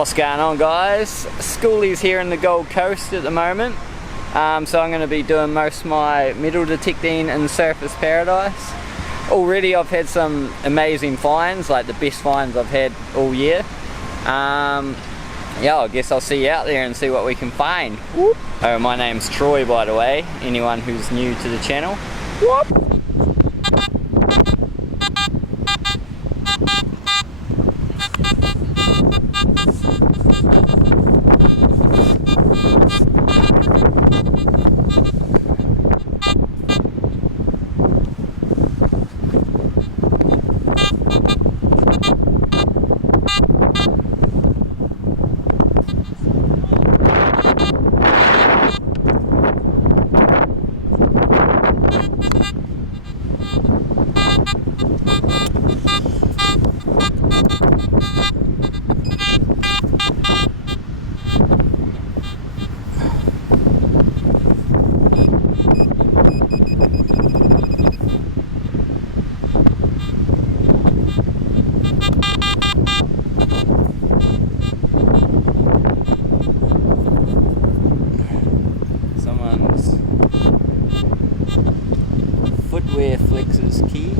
What's going on, guys? Schoolie's here in the Gold Coast at the moment, so I'm going to be doing most of my metal detecting in Surfers Paradise. Already I've had some amazing finds, like the best finds I've had all year. Yeah, I guess I'll see you out there and see what we can find. Whoop. Oh, my name's Troy, by the way, anyone who's new to the channel. Whoop. Footwear flexes key.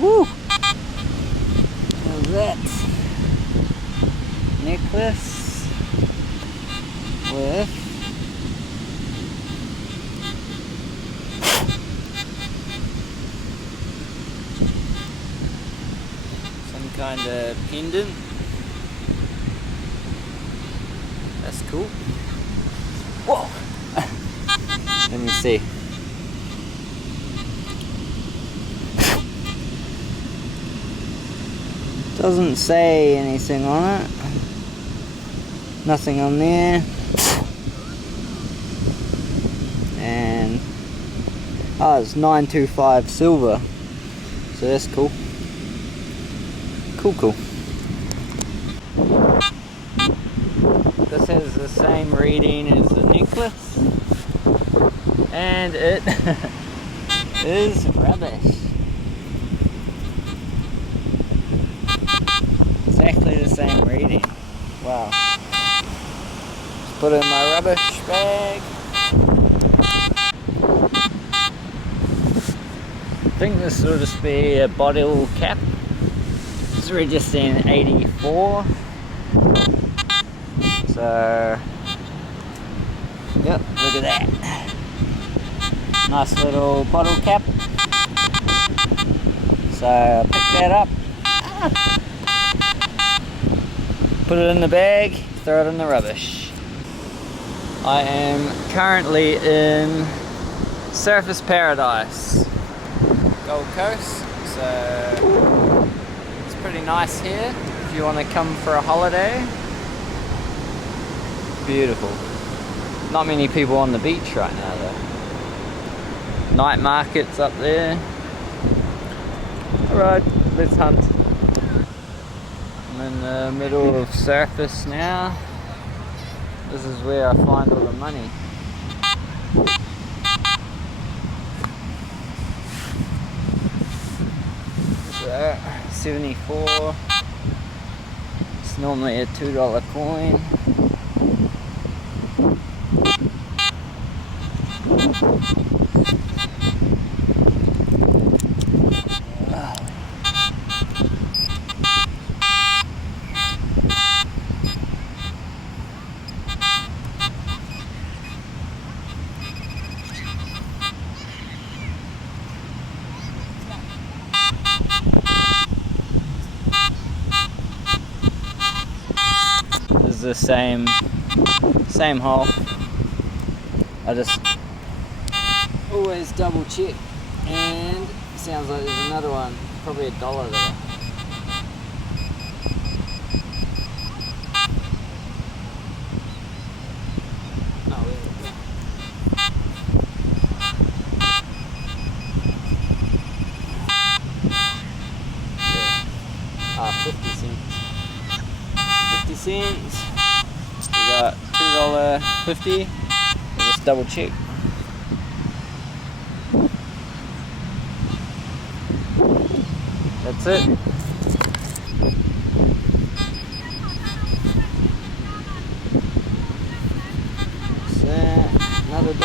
Woo! How's that? Necklace with some kind of pendant. That's cool. Whoa! Let me see. Doesn't say anything on it. Nothing on there. And it's 925 silver. So that's cool. Cool. This has the same reading as the necklace. And it is rubbish. Exactly the same reading. Wow. Just put it in my rubbish bag. I think this will just be a bottle cap. It's registered in 84. So, yep, look at that. Nice little bottle cap. So I picked that up. Put it in the bag, throw it in the rubbish. I am currently in Surfers Paradise, Gold Coast, so it's pretty nice here if you want to come for a holiday. Beautiful. Not many people on the beach right now though. Night markets up there. Alright, let's hunt. I'm in the middle of Surfers now. This is where I find all the money. So, 74. It's normally a $2 coin. the same hole. I just always double check, and sounds like there's another one, probably $1 there. Oh, there we go. Yeah. 50 cents. 50 cents. We got $2.50. We'll just double check. That's it. So, another $1.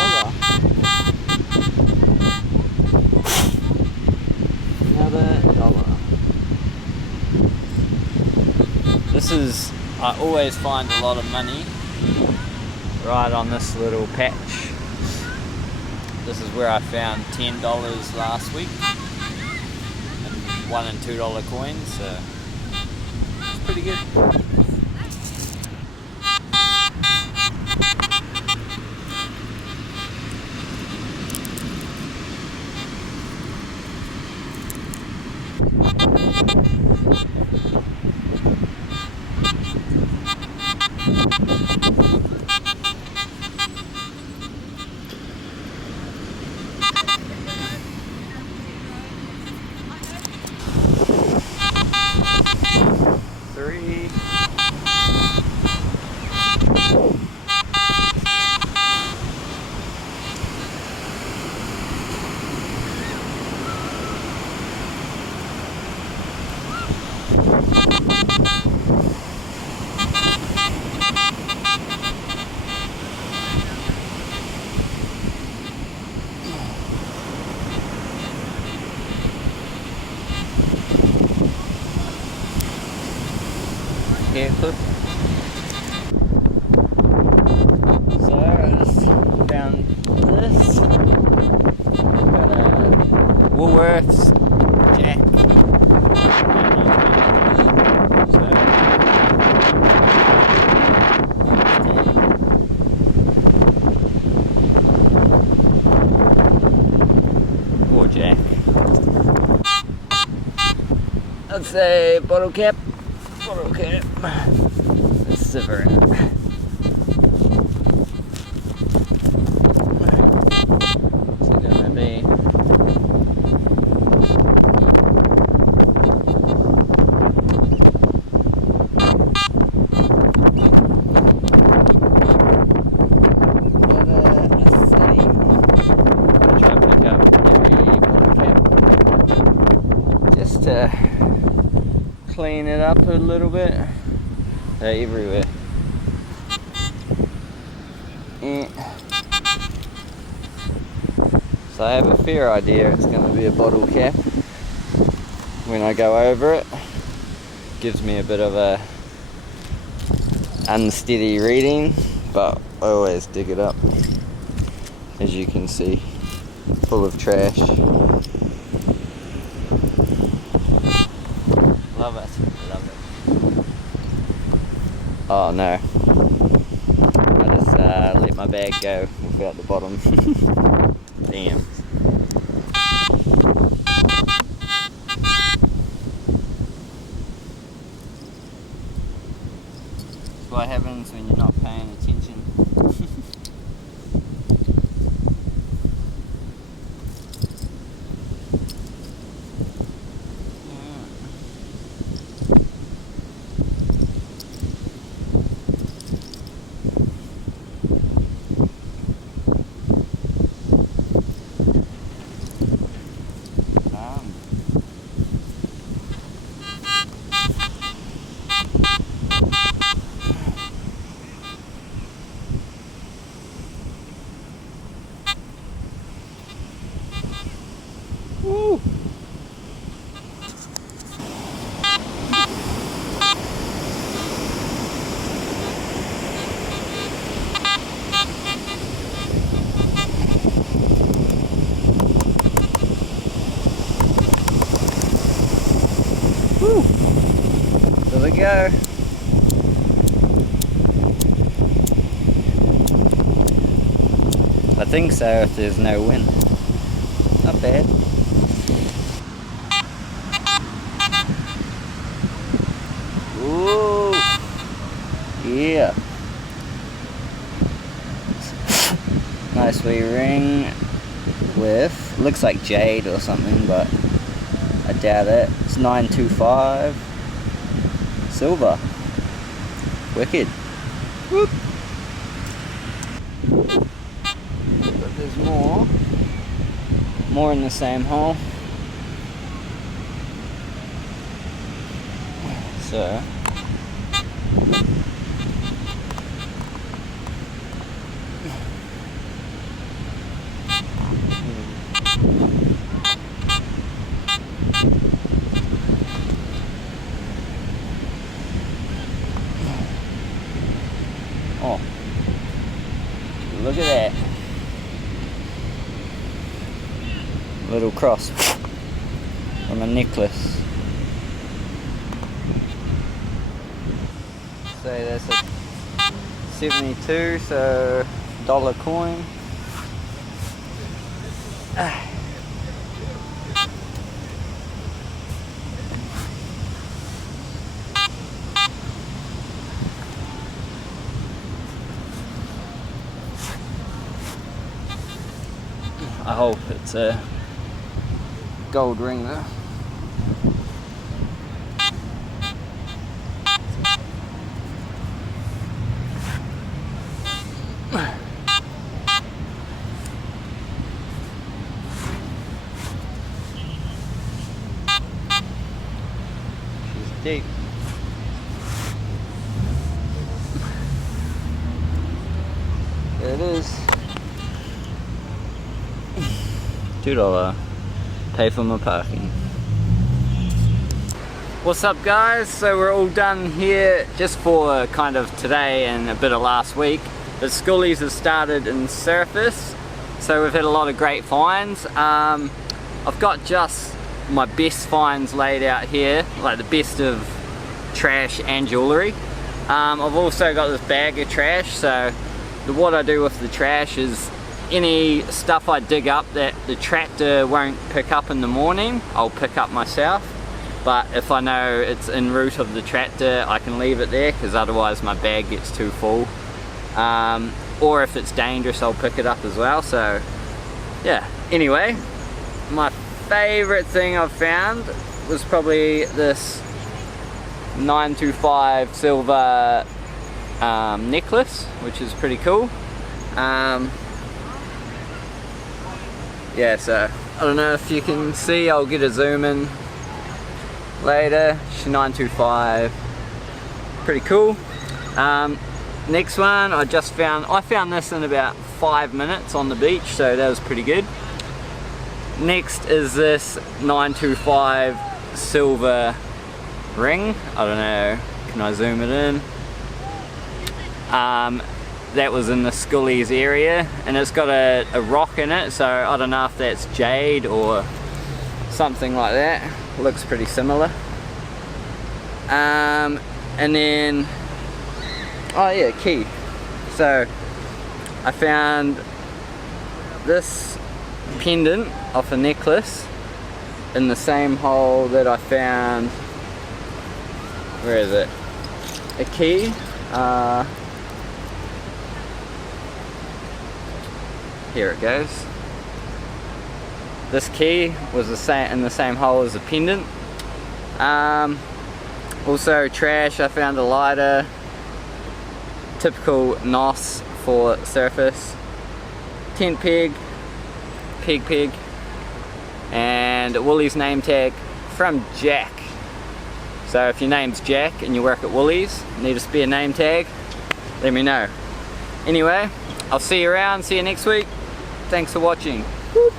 Another $1. This is, I always find a lot of money right on this little patch. This is where I found $10 last week. $1 and $2 coins, so it's pretty good. Clip. So I just found this. Got a Woolworths jack. Poor jack. That's a bottle cap. Okay, let's zipper it. What's it gonna be? I'll try to pick up every bottle cap just to clean it up a little bit. They're everywhere. Yeah. So I have a fair idea it's going to be a bottle cap when I go over it. Gives me a bit of a unsteady reading, but I always dig it up. As you can see, full of trash. Love it, love it. Oh no, I just let my bag go without the bottom. Damn. That's what happens when you're not paying attention. Woo! Woo! There we go. think so, if there's no wind. Not bad. Ooh, yeah. Nice wee ring with, looks like jade or something, but I doubt it. It's 925 silver. Wicked. Whoop. But there's more in the same hole. So oh, look at that. Little cross from a necklace. Say that's a 72, so dollar coin. I hope it's a gold ring though. She's deep. There it is. $2. Pay for my parking. What's up guys? So we're all done here just for kind of today and a bit of last week. The schoolies have started in surface, so we've had a lot of great finds. I've got just my best finds laid out here, like the best of trash and jewellery. I've also got this bag of trash, so what I do with the trash is any stuff I dig up that the tractor won't pick up in the morning, I'll pick up myself. But if I know it's en route of the tractor, I can leave it there, because otherwise my bag gets too full. Or if it's dangerous, I'll pick it up as well. So yeah, anyway, my favourite thing I've found was probably this 925 silver necklace, which is pretty cool. Yeah, so I don't know if you can see, I'll get a zoom in later. 925, pretty cool. Next one I found this in about 5 minutes on the beach, so that was pretty good. Next is this 925 silver ring. I don't know, can I zoom it in? That was in the schoolies area, and it's got a rock in it, so I don't know if that's jade or something like that. Looks pretty similar. And then, oh yeah, key. So I found this pendant off a necklace in the same hole that I found, where is it? A key. Here it goes. This key was in the same hole as the pendant. Also trash, I found a lighter, typical NOS for surface, tent peg, peg, and a Woolies name tag from Jack. So if your name's Jack and you work at Woolies, need a spare name tag, let me know. Anyway, I'll see you around, see you next week. Thanks for watching. Whoop.